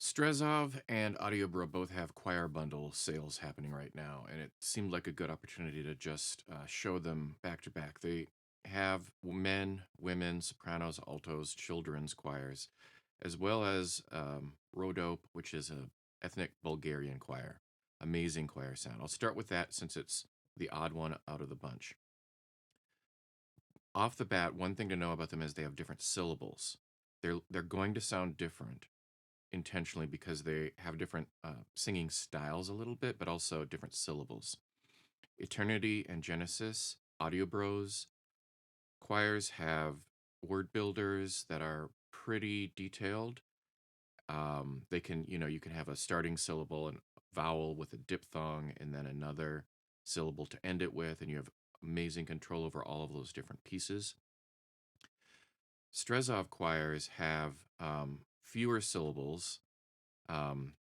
Strezov and Audiobro both have choir bundle sales happening right now, and it seemed like a good opportunity to just show them back to back. They have men, women, sopranos, altos, children's choirs, as well as Rhodope, which is a ethnic Bulgarian choir. Amazing choir sound. I'll start with that since it's the odd one out of the bunch. Off the bat, one thing to know about them is they have different syllables. They're going to sound different intentionally because they have different singing styles a little bit, but also different syllables. Eternity and Genesis, Audiobros, choirs have word builders that are pretty detailed. They can, you can have a starting syllable and vowel with a diphthong and then another syllable to end it with, and you have amazing control over all of those different pieces. Strezov choirs have fewer syllables, um,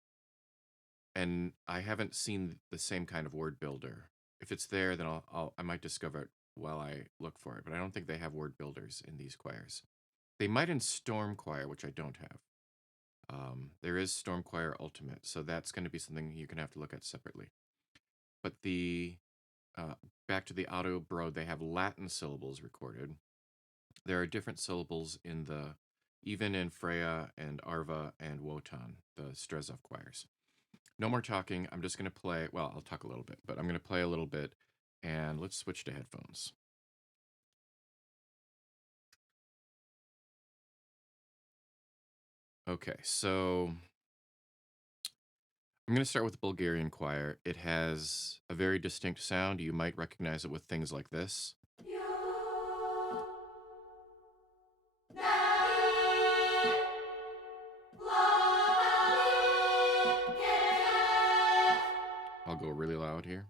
and I haven't seen the same kind of word builder. If it's there, then I might discover it while I look for it. But I don't think they have word builders in these choirs. They might in Storm Choir, which I don't have. There is Storm Choir Ultimate, so that's going to be something you're going to have to look at separately. But the back to the Audiobro, they have Latin syllables recorded. There are different syllables even in Freya and Arva and Wotan, the Strezov choirs. No more talking. I'm just going to play. Well, I'll talk a little bit, but I'm going to play a little bit, and let's switch to headphones. Okay, so I'm going to start with the Bulgarian choir. It has a very distinct sound. You might recognize it with things like this. I'll go really loud here.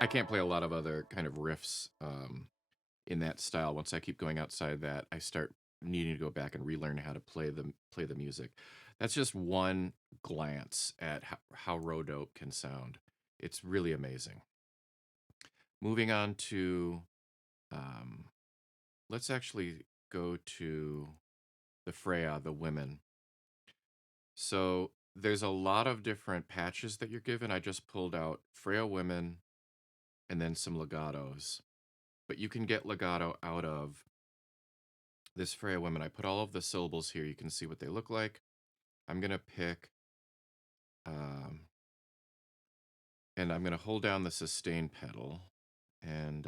I can't play a lot of other kind of riffs in that style. Once I keep going outside that, I start needing to go back and relearn how to play the music. That's just one glance at how Rhodope can sound. It's really amazing. Moving on to, let's actually go to the Freya, the women. So there's a lot of different patches that you're given. I just pulled out Freya women and then some legatos. But you can get legato out of this Freya women. I put all of the syllables here. You can see what they look like. I'm going to pick, and I'm going to hold down the sustain pedal, and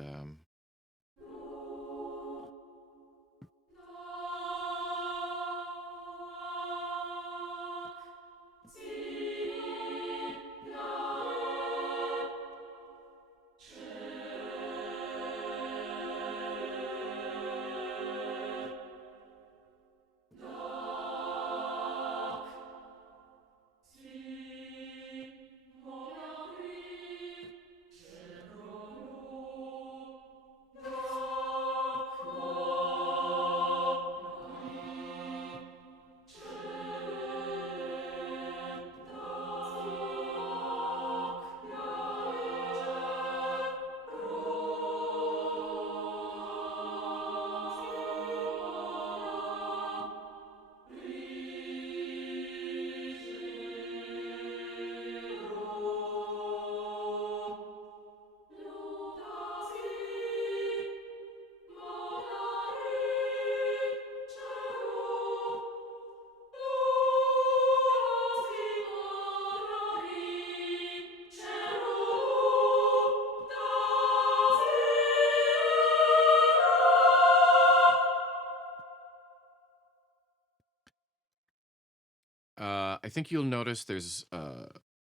I think you'll notice there's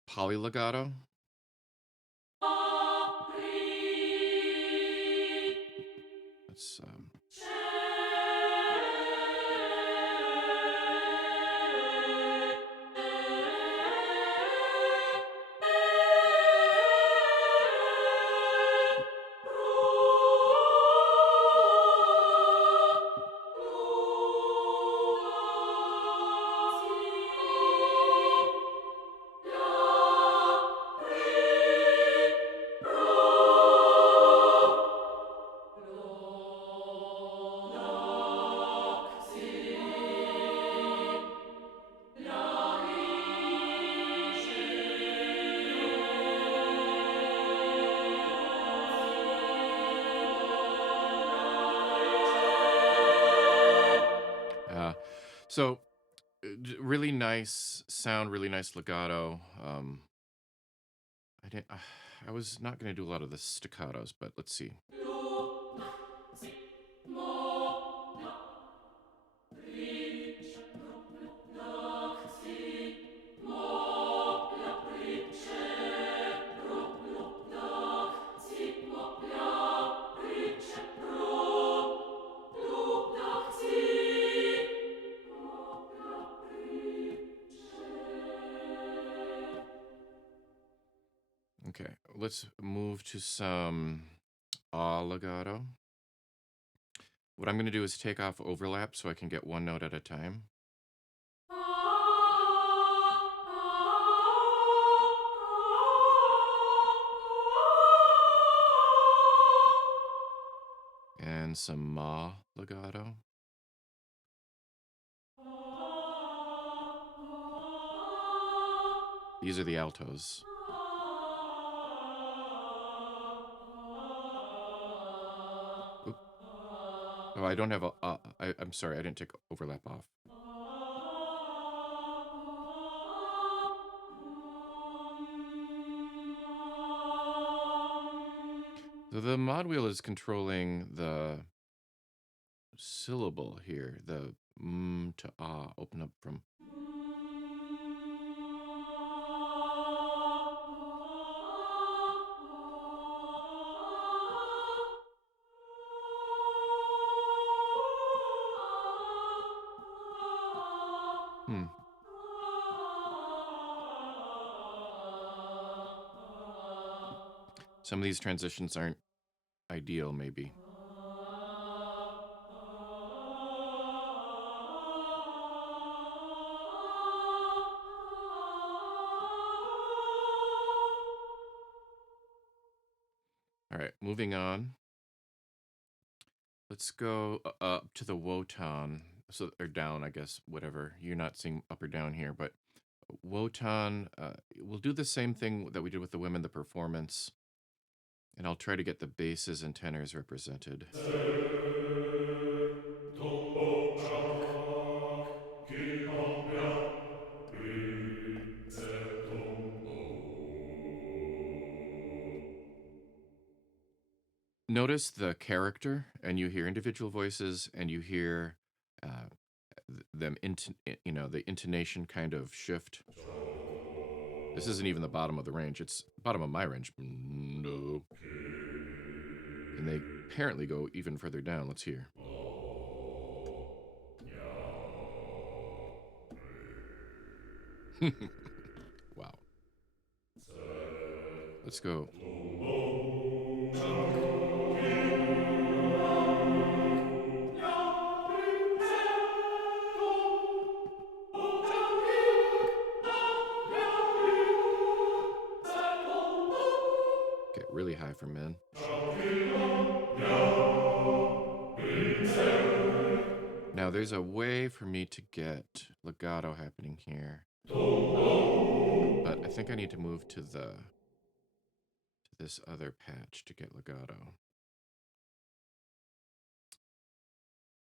polylegato. Let's So, really nice sound, really nice legato. I didn't. I was not going to do a lot of the staccatos, but let's see. Okay, let's move to some legato. What I'm going to do is take off overlap so I can get one note at a time. And some ma legato. These are the altos. Oop. Oh, I don't have a. I'm sorry, I didn't take overlap off. So the mod wheel is controlling the syllable here, the to ah, open up from. Hmm. Some of these transitions aren't ideal, maybe. All right, moving on. Let's go up to the Wotan. So, or down, I guess, whatever. You're not seeing up or down here, but Wotan, we'll do the same thing that we did with the women, the performance. And I'll try to get the basses and tenors represented. Notice the character, and you hear individual voices, and you hear uh, them, the intonation kind of shift. This isn't even the bottom of the range. It's bottom of my range. No. And they apparently go even further down. Let's hear. Wow. Let's go. Get really high for men. Now there's a way for me to get legato happening here. But I think I need to move to this other patch to get legato.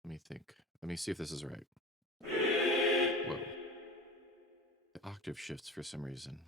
Let me think. Let me see if this is right. Whoa. The octave shifts for some reason.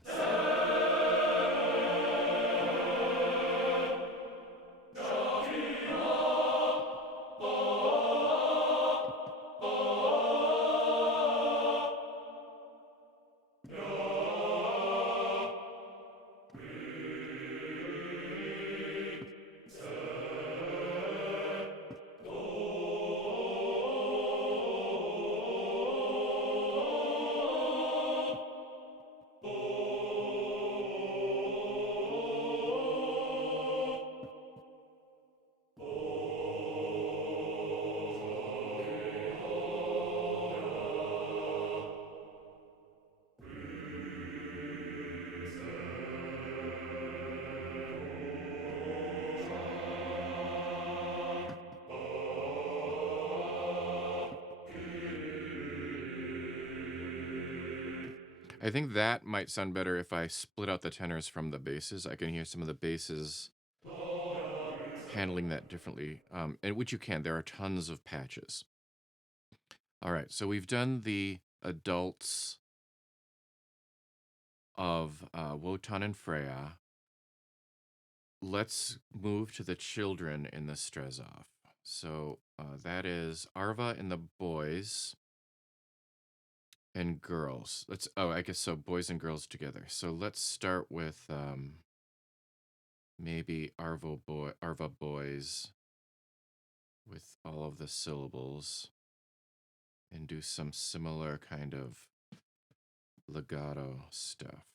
I think that might sound better if I split out the tenors from the basses. I can hear some of the basses handling that differently, and which you can. There are tons of patches. All right, so we've done the adults of Wotan and Freya. Let's move to the children in the Strezov. So that is Arva and the boys and girls. I guess so, boys and girls together. So let's start with maybe Arva boys with all of the syllables and do some similar kind of legato stuff.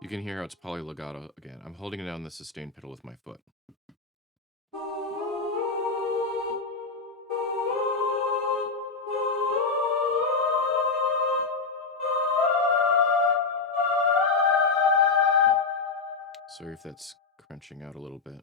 You can hear how it's polylegato again. I'm holding down the sustain pedal with my foot. Sorry if that's crunching out a little bit.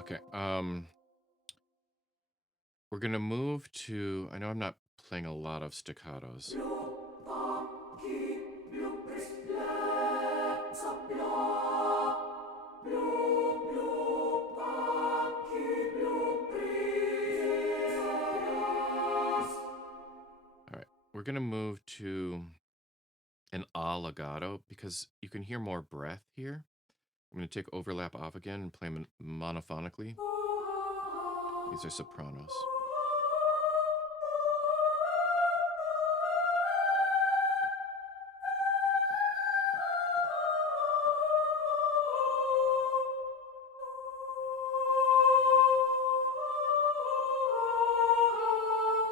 Okay, we're gonna move to, I know I'm not playing a lot of staccatos. All right, we're gonna move to an a legato because you can hear more breath here. I'm gonna take overlap off again and play monophonically. These are sopranos.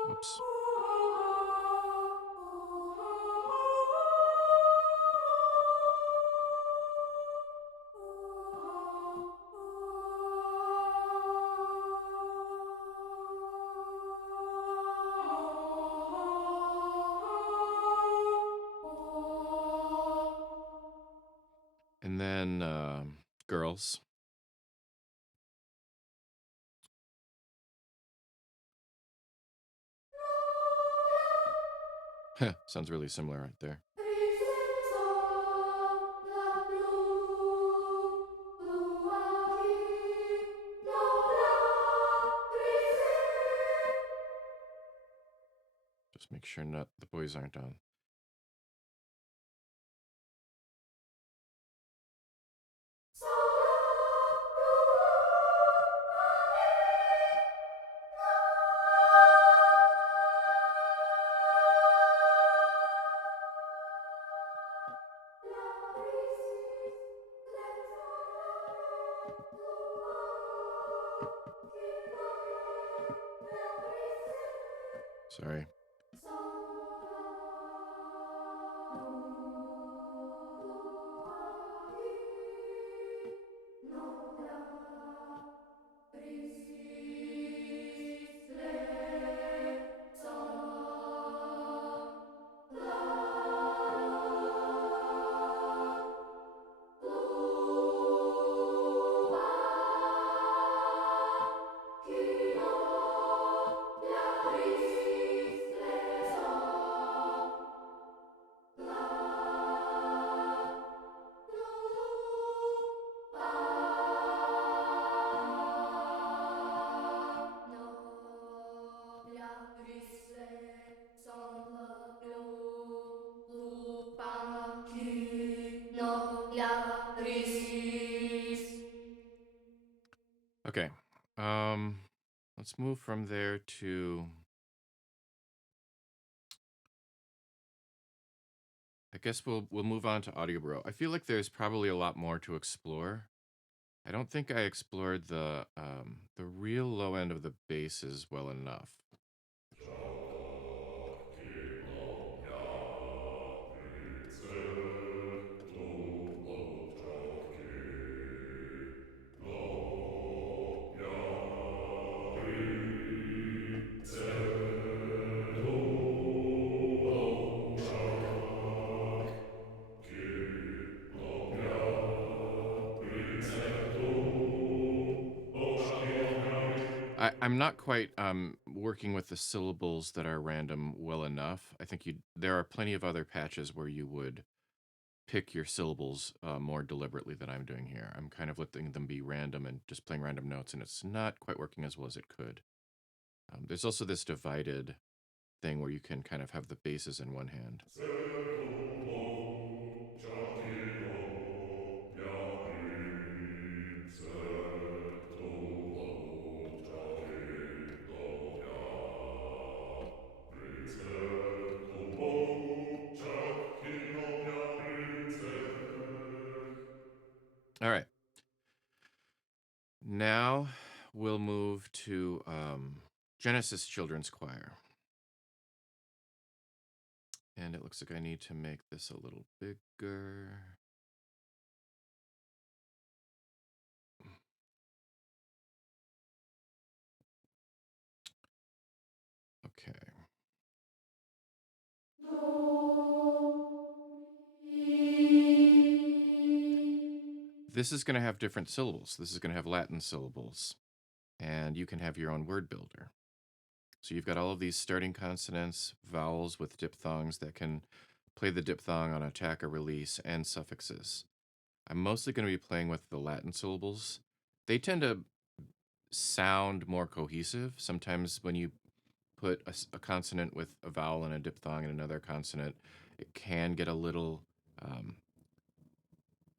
Whoops. And then girls. Sounds really similar right there. Just make sure not the boys aren't on. Sorry. Okay. Let's move from there to, I guess we'll move on to Audiobro. I feel like there's probably a lot more to explore. I don't think I explored the real low end of the basses well enough. I'm not quite working with the syllables that are random well enough. I think there are plenty of other patches where you would pick your syllables more deliberately than I'm doing here. I'm kind of letting them be random and just playing random notes, and it's not quite working as well as it could. There's also this divided thing where you can kind of have the basses in one hand. All right. Now we'll move to Genesis Children's Choir. And it looks like I need to make this a little bigger. Okay. This is going to have different syllables. This is going to have Latin syllables. And you can have your own word builder. So you've got all of these starting consonants, vowels with diphthongs that can play the diphthong on attack or release, and suffixes. I'm mostly going to be playing with the Latin syllables. They tend to sound more cohesive. Sometimes when you put a consonant with a vowel and a diphthong and another consonant, it can get a little.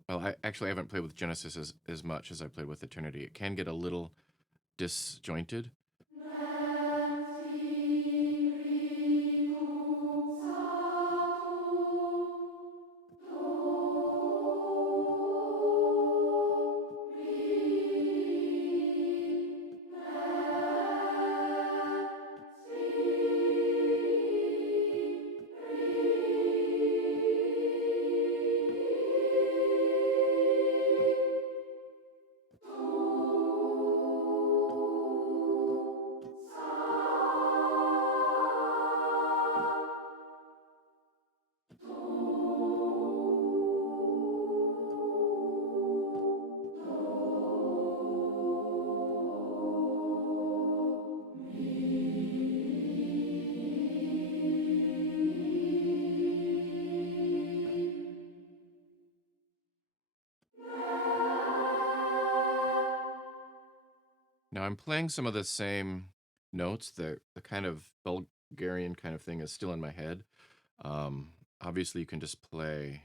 Well, I haven't played with Genesis as much as I played with Eternity. It can get a little disjointed. Now I'm playing some of the same notes. The kind of Bulgarian kind of thing is still in my head. Obviously, you can just play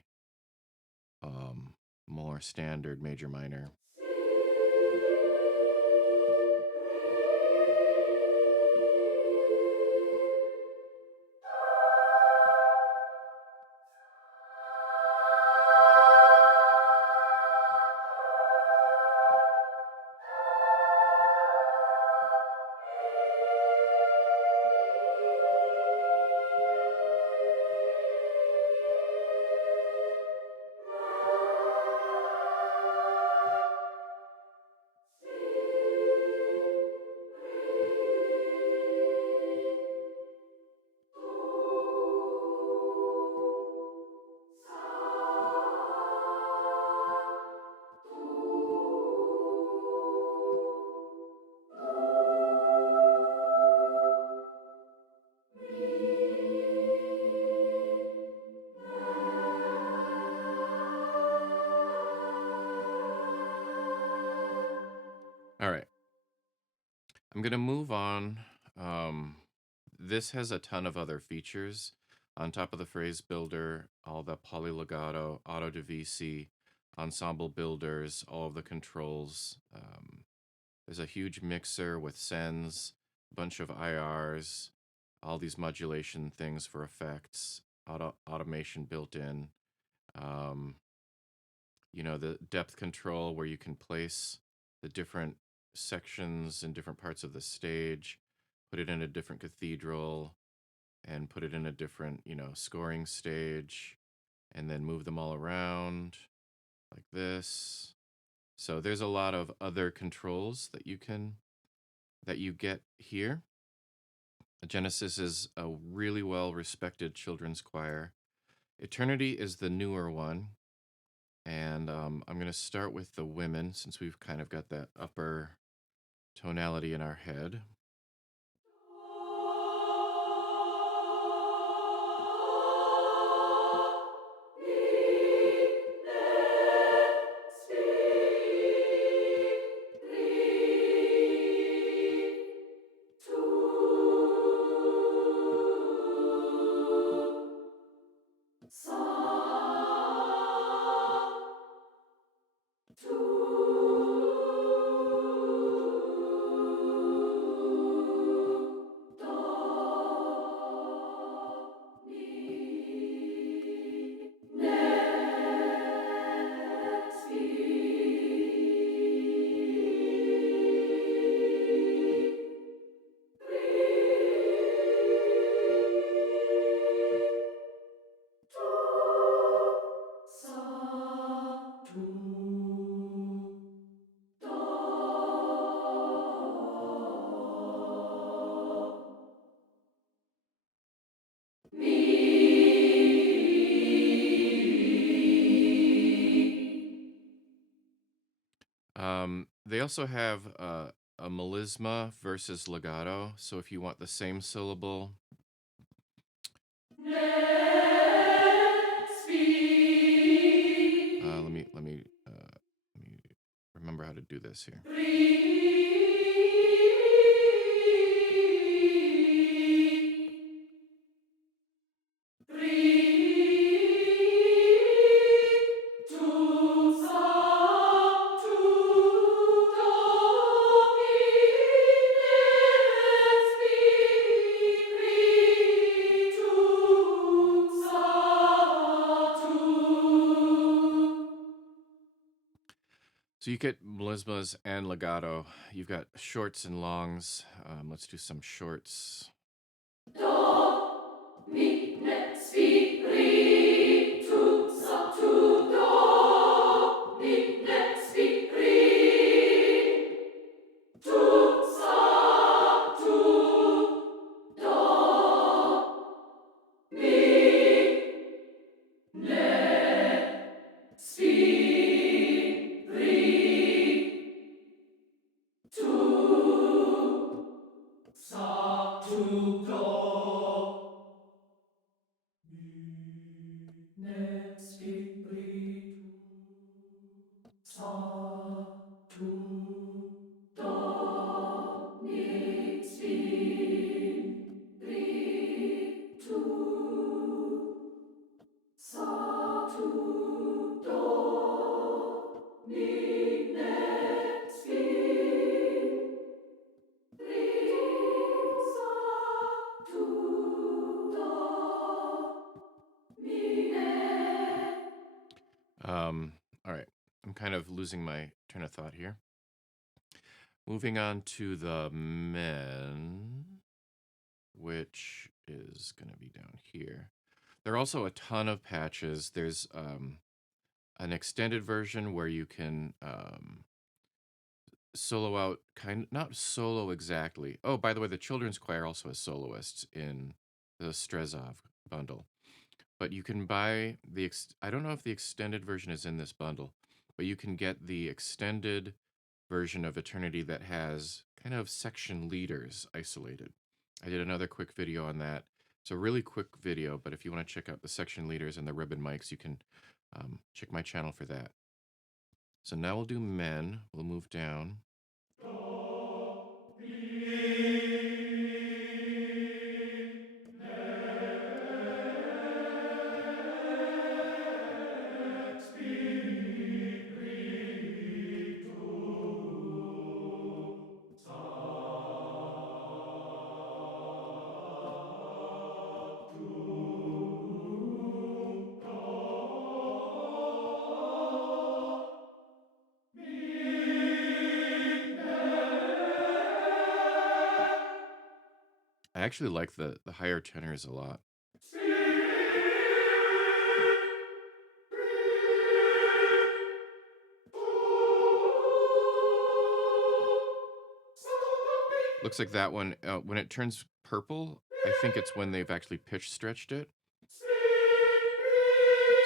more standard major minor. All right. I'm going to move on. This has a ton of other features. On top of the phrase builder, all the polylegato, auto divisi, ensemble builders, all of the controls. There's a huge mixer with sends, a bunch of IRs, all these modulation things for effects, automation built in. Um, the depth control where you can place the different sections in different parts of the stage, put it in a different cathedral, and put it in a different, scoring stage, and then move them all around like this. So there's a lot of other controls that you get here. Genesis is a really well respected children's choir. Eternity is the newer one. And I'm going to start with the women since we've kind of got that upper tonality in our head. They also have a melisma versus legato. So if you want the same syllable, let me remember how to do this here. So you get melismas and legato. You've got shorts and longs. Let's do some shorts. All right, I'm kind of losing my train of thought here. Moving on to the men, which is going to be down here. There are also a ton of patches. There's an extended version where you can solo out, not solo exactly. Oh, by the way, the children's choir also has soloists in the Strezov bundle. But you can buy I don't know if the extended version is in this bundle, but you can get the extended version of Eternity that has kind of section leaders isolated. I did another quick video on that. It's a really quick video, but if you want to check out the section leaders and the ribbon mics, you can check my channel for that. So now we'll do men. We'll move down. I actually like the higher tenors a lot. Looks like that one, when it turns purple, I think it's when they've actually pitch stretched it.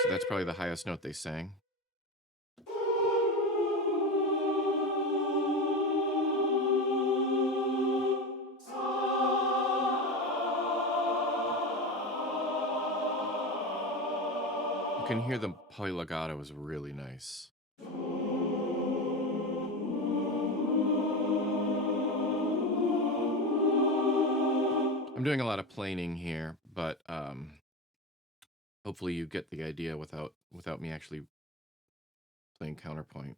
So that's probably the highest note they sang. can hear the polylegato is really nice. I'm doing a lot of planing here, but hopefully you get the idea without me actually playing counterpunkally.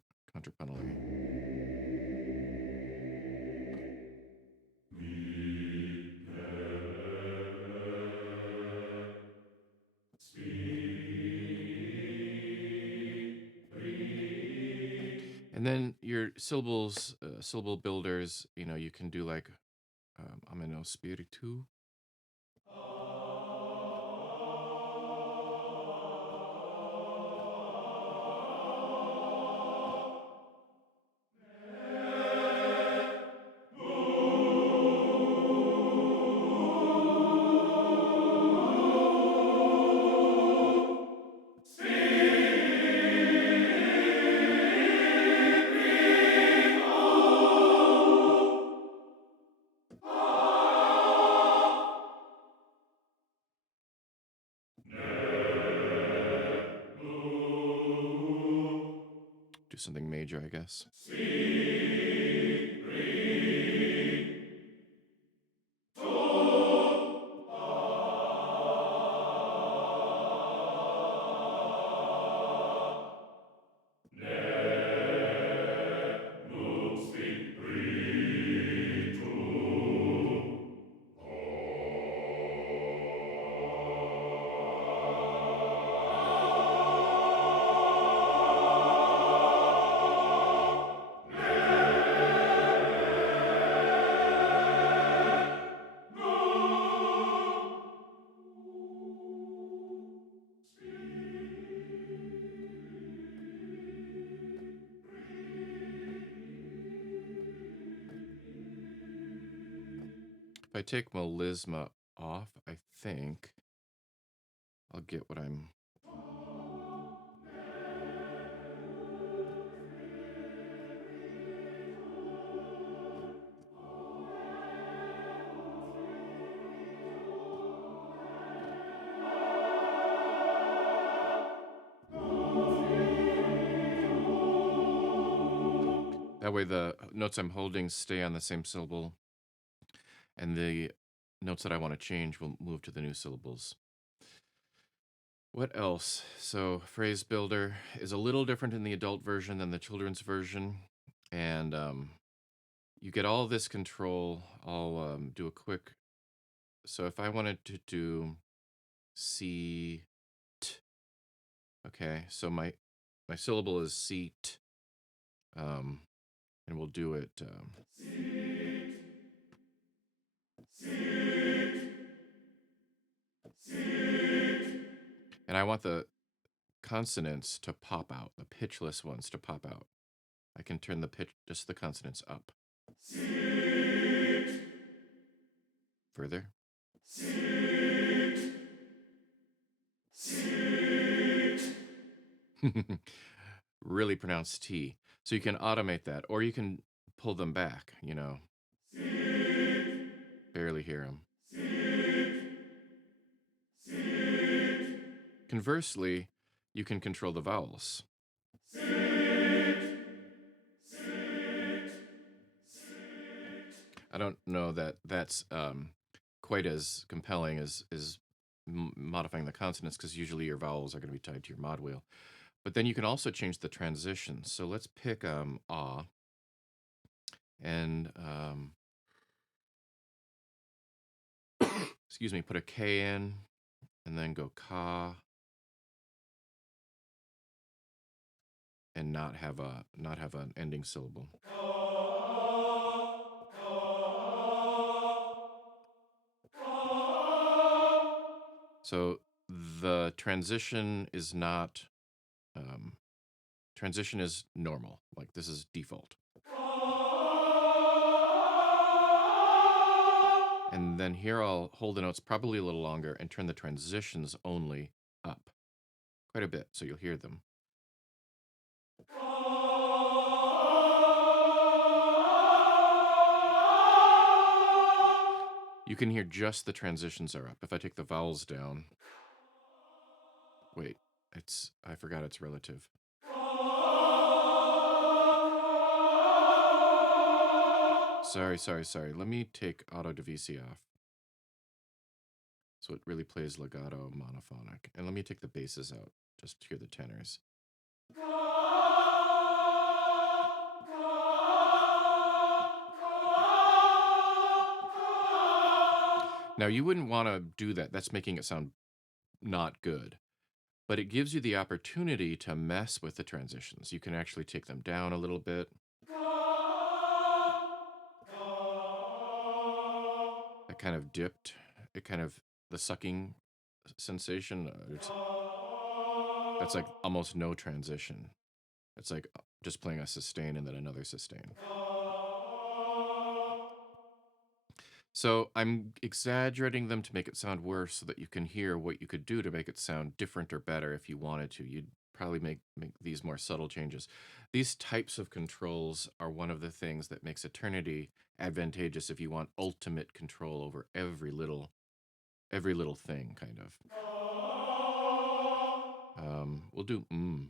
And then your syllables, syllable builders, you know, you can do like ameno spiritu. Do something major, I guess. If I take melisma off, I think I'll get what I'm... That way the notes I'm holding stay on the same syllable, and the notes that I want to change will move to the new syllables. What else? So phrase builder is a little different in the adult version than the children's version, and you get all this control. I'll do a quick... So if I wanted to do C, T, okay, so my syllable is seat, and we'll do it... and I want the consonants to pop out, the pitchless ones to pop out. I can turn the pitch, just the consonants up. Further. Really pronounced T. So you can automate that, or you can pull them back, you know. Barely hear them. Conversely, you can control the vowels. I don't know that that's quite as compelling as modifying the consonants, because usually your vowels are going to be tied to your mod wheel. But then you can also change the transitions. So let's pick ah, and excuse me, put a K in, and then go ka, and not have an ending syllable. So the transition is not transition is normal, like this is default. And then here I'll hold the notes probably a little longer and turn the transitions only up quite a bit, so you'll hear them. You can hear just the transitions are up. If I take the vowels down, wait, I forgot it's relative. Sorry. Let me take auto divisi off. So it really plays legato monophonic. And let me take the basses out, just to hear the tenors. Now, you wouldn't want to do that. That's making it sound not good. But it gives you the opportunity to mess with the transitions. You can actually take them down a little bit. That kind of dipped. It kind of, the sucking sensation, that's like almost no transition. It's like just playing a sustain and then another sustain. So I'm exaggerating them to make it sound worse so that you can hear what you could do to make it sound different or better if you wanted to. You'd probably make these more subtle changes. These types of controls are one of the things that makes Eternity advantageous if you want ultimate control over every little thing, kind of. We'll do You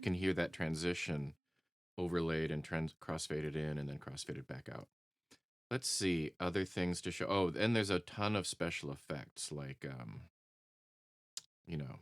can hear that transition overlaid and crossfaded in and then crossfaded back out. Let's see, other things to show. Oh, and there's a ton of special effects, like, you know.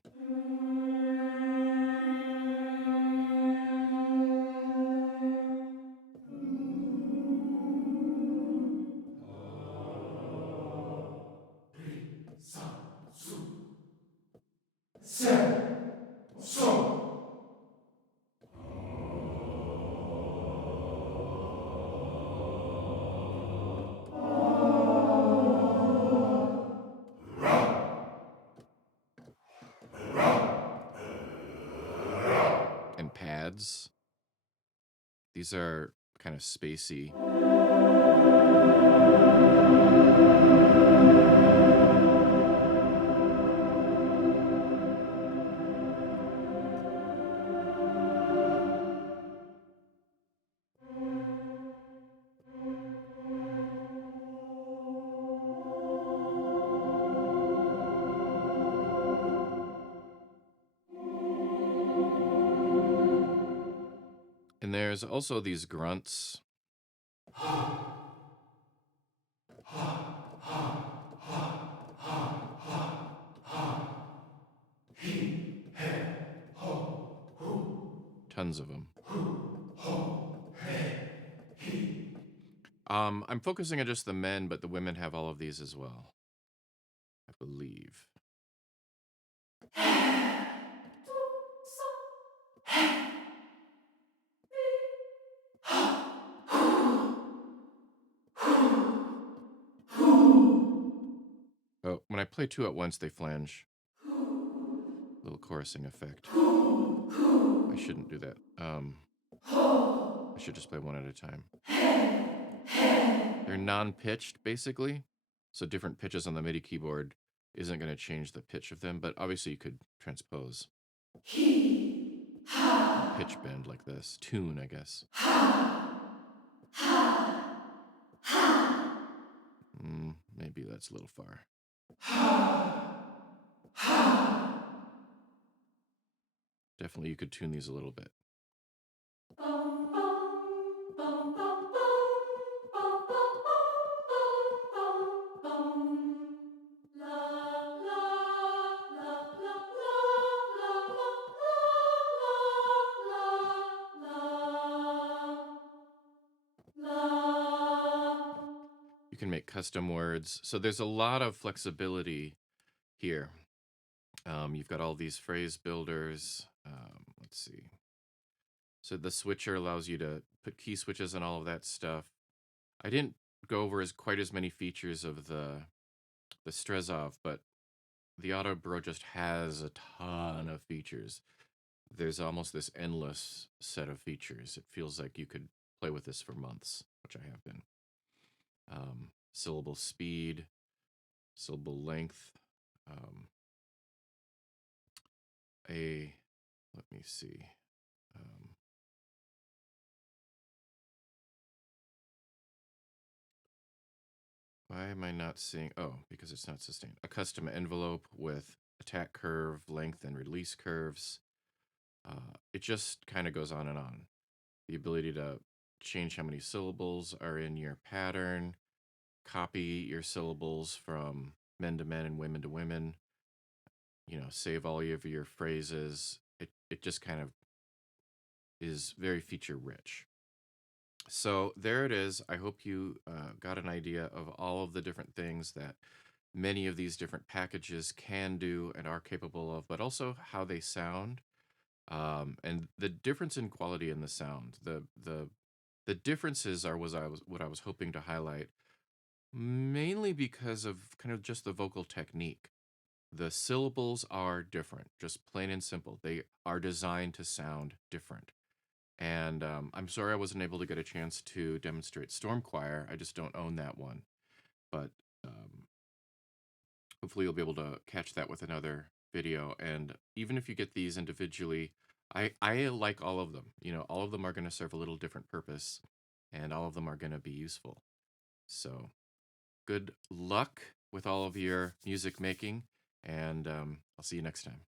And pads. These are kind of spacey. And there's also these grunts. Tons of them. I'm focusing on just the men, but the women have all of these as well, I believe. Oh, when I play two at once, they flange. Little chorusing effect. I shouldn't do that. I should just play one at a time. They're non-pitched, basically. So different pitches on the MIDI keyboard isn't going to change the pitch of them, but obviously you could transpose. Pitch bend like this. Tune, I guess. Maybe that's a little far. Definitely you could tune these a little bit. You can make custom words. So there's a lot of flexibility here. You've got all these phrase builders. Let's see. So the switcher allows you to put key switches and all of that stuff. I didn't go over quite as many features of the Strezov, but the Audiobro just has a ton of features. There's almost this endless set of features. It feels like you could play with this for months, which I have been. Syllable speed, syllable length, let me see. Why am I not seeing? Oh, because it's not sustained. A custom envelope with attack curve, length, and release curves. It just kind of goes on and on. The ability to change how many syllables are in your pattern, copy your syllables from men to men and women to women, save all of your phrases. It just kind of is very feature rich. So there it is. I hope you got an idea of all of the different things that many of these different packages can do and are capable of, but also how they sound, and the difference in quality in the sound. The differences are was I was what I was hoping to highlight, mainly because of kind of just the vocal technique. The syllables are different, just plain and simple. They are designed to sound different. And I'm sorry I wasn't able to get a chance to demonstrate Storm Choir. I just don't own that one. But hopefully you'll be able to catch that with another video. And even if you get these individually, I like all of them. All of them are going to serve a little different purpose, and all of them are going to be useful. So good luck with all of your music making, and I'll see you next time.